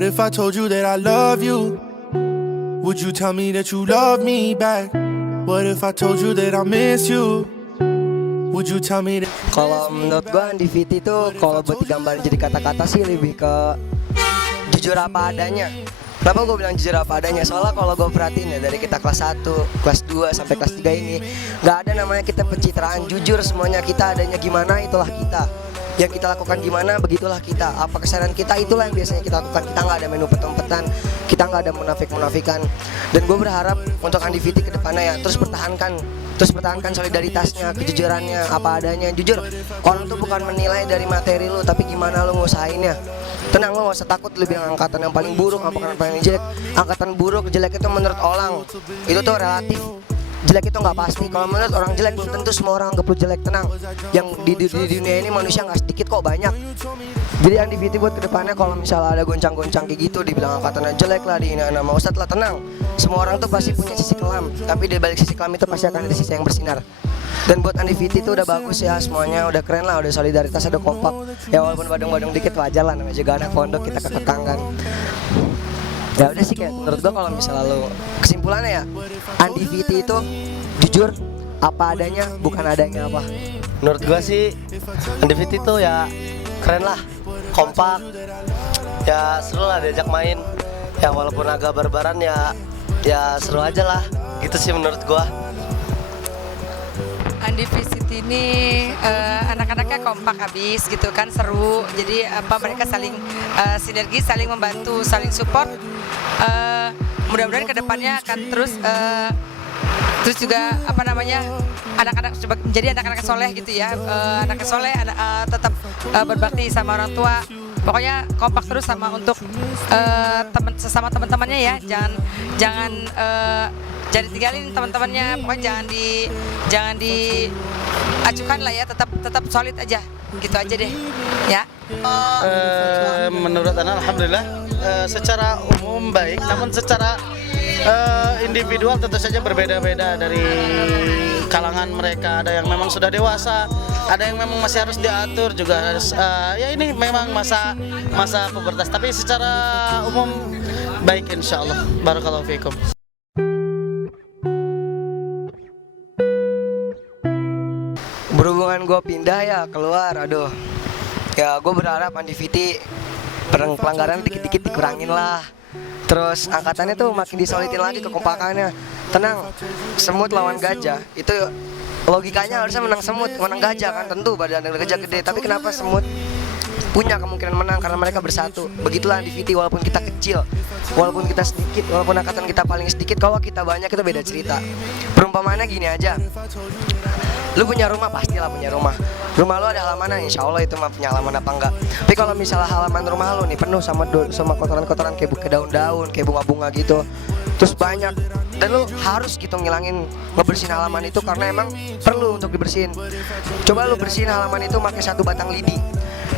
What if I told you that I love you? Would you tell me that you love me back? What if I told you that I miss you? Would you tell me that? Kalau menurut gua Andiviti itu kalau buat digambarin jadi kata-kata sih lebih ke jujur apa adanya. Kenapa gue bilang jujur apa adanya? Soalnya kalau gue perhatiin ya dari kita kelas 1, kelas 2 sampai kelas 3 ini nggak ada namanya kita pencitraan, jujur semuanya. Kita adanya gimana itulah kita. Yang kita lakukan gimana begitulah kita. Apa kesadaran kita itulah yang biasanya kita lakukan. Kita nggak ada menu petan-petan, kita nggak ada munafik-munafikan. Dan gue berharap untuk Andiviti ke depannya ya terus pertahankan solidaritasnya, kejujurannya, apa adanya. Jujur, orang tuh bukan menilai dari materi lu, tapi gimana lu ngusahainnya. Tenang, lu gak usah takut lu bilang angkatan yang paling buruk, angkatan yang paling jelek. Angkatan buruk, jelek itu menurut orang, itu tuh relatif. Jelek itu nggak pasti. Kalau menurut orang jelek belum tentu semua orang anggap lu jelek. Tenang, yang di dunia ini manusia nggak sedikit kok, banyak. Jadi Andiviti buat kedepannya kalau misalnya ada goncang-goncang kayak gitu, dibilang angkatannya jelek lah, dihina nama Ustadz lah, tenang. Semua orang tuh pasti punya sisi kelam, tapi di balik sisi kelam itu pasti akan ada sisi yang bersinar. Dan buat Andiviti itu udah bagus ya, semuanya udah keren lah, udah solidaritas, udah kompak. Ya walaupun badung-badung dikit wajar lah, namanya juga anak pondok, kita kekang kan. Ya udah sih, kayak menurut gua kalau misalnya lo kesimpulannya ya Andiviti itu jujur apa adanya, bukan adanya apa. Menurut gua sih Andiviti itu ya keren lah, kompak, ya seru lah diajak main. Ya walaupun agak barbaran ya seru aja lah, gitu sih menurut gua. Andiviti ini anak-anaknya kompak habis gitu kan, seru. Jadi mereka saling sinergi, saling membantu, saling support. Mudah-mudahan kedepannya akan terus juga anak-anak menjadi anak-anak soleh gitu ya, anak soleh, tetap berbakti sama orang tua. Pokoknya kompak terus sama untuk sesama teman-temannya ya, jangan ditinggalin teman-temannya, pokoknya jangan diacukan lah ya, tetap solid aja, gitu aja deh ya. Menurut Ana alhamdulillah secara umum baik, namun secara individual tentu saja berbeda-beda dari kalangan mereka. Ada yang memang sudah dewasa, ada yang memang masih harus diatur juga. Ya ini memang masa pubertas, tapi secara umum baik insyaallah. Barakallahu fiikum. Berhubungan gue pindah ya keluar, aduh. Ya gue berharap Andiviti pelanggaran dikit-dikit dikurangin lah. Terus angkatannya tuh makin disolitin lagi kekompakannya. Tenang, semut lawan gajah itu logikanya harusnya menang semut, menang gajah kan, tentu badan gajah gede. Tapi kenapa semut punya kemungkinan menang? Karena mereka bersatu. Begitulah Andiviti, walaupun kita kecil, walaupun kita sedikit, walaupun angkatan kita paling sedikit, kalau kita banyak itu beda cerita. Perumpamaannya gini aja, lu punya rumah, pastilah punya rumah. Rumah lu ada halamannya, insya Allah itu mah punya halaman apa enggak. Tapi kalau misalnya halaman rumah lu nih penuh sama kotoran-kotoran kayak daun-daun, kayak bunga-bunga gitu, terus banyak, dan lu harus gitu ngebersihin halaman itu karena emang perlu untuk dibersihin. Coba lu bersihin halaman itu pakai 1 batang lidi,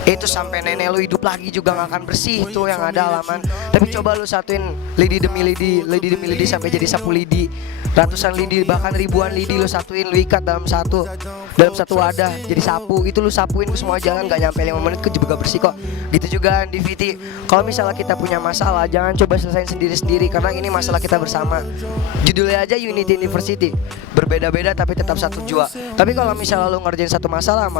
itu sampai nenek lu hidup lagi juga nggak akan bersih tuh yang ada halaman. Tapi coba lu satuin lidi demi lidi sampai jadi sapu lidi, ratusan lidi bahkan ribuan lidi lu satuin, lu ikat dalam satu wadah jadi sapu. Itu lu sapuin ke semua jalan, nggak nyampe 5 menit juga bersih kok. Gitu juga Andiviti, kalau misalnya kita punya masalah jangan coba selesain sendiri-sendiri, karena ini masalah kita bersama. Judulnya aja Unity University, berbeda-beda tapi tetap satu jua. Tapi kalau misalnya lu ngerjain satu masalah,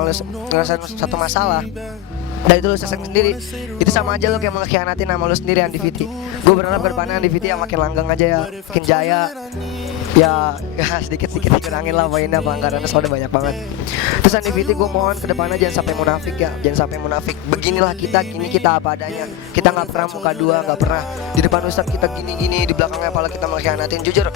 dan itu lu selesai sendiri, itu sama aja lu kayak mengkhianatin nama lu sendiri Andiviti. Gue berharap ke depannya Andiviti yang makin langgeng aja ya, makin jaya. Ya sedikit-sedikit dikurangin lah poinnya, pelanggarannya soalnya banyak banget. Terus Andiviti gue mohon ke depannya jangan sampai munafik ya, jangan sampai munafik. Beginilah kita, gini kita apa adanya. Kita nggak pernah muka dua, nggak pernah di depan ustadz kita gini-gini, di belakangnya malah kita mengkhianatin. Jujur,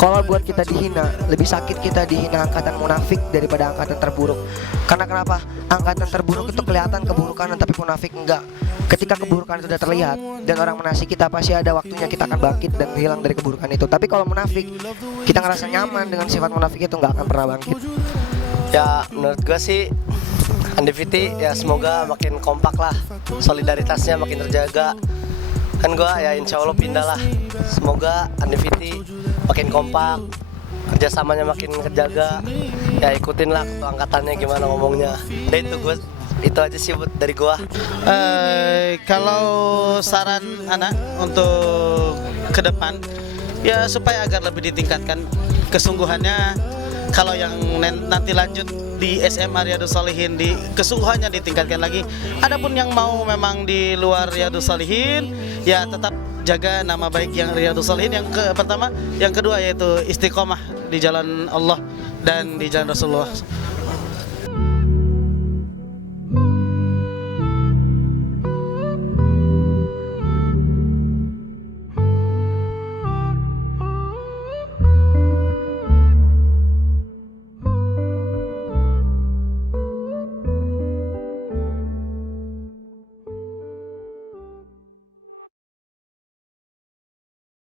kalau buat kita dihina, lebih sakit kita dihina angkatan munafik daripada angkatan terburuk. Karena kenapa? Angkatan terburuk itu kelihatan keburukan, tapi munafik enggak. Ketika keburukan itu sudah terlihat dan orang menasih kita, pasti ada waktunya kita akan bangkit dan hilang dari keburukan itu. Tapi kalau munafik, kita ngerasa nyaman dengan sifat munafik itu, nggak akan pernah bangkit. Ya menurut gua sih Andiviti ya semoga makin kompak lah, solidaritasnya makin terjaga. Kan gua ya insya Allah pindah lah. Semoga Andiviti makin kompak, kerjasamanya makin terjaga. Ya ikutin lah ketua angkatannya gimana ngomongnya. Dan itu gue itu aja sih dari gua. Kalau saran anak untuk ke depan ya supaya agar lebih ditingkatkan kesungguhannya, kalau yang nanti lanjut di SMA Riyadhus Shalihin di kesungguhannya ditingkatkan lagi. Adapun yang mau memang di luar Riyadhus Shalihin ya tetap jaga nama baik yang Riyadhus Shalihin yang pertama, yang kedua yaitu istiqomah di jalan Allah dan di jalan Rasulullah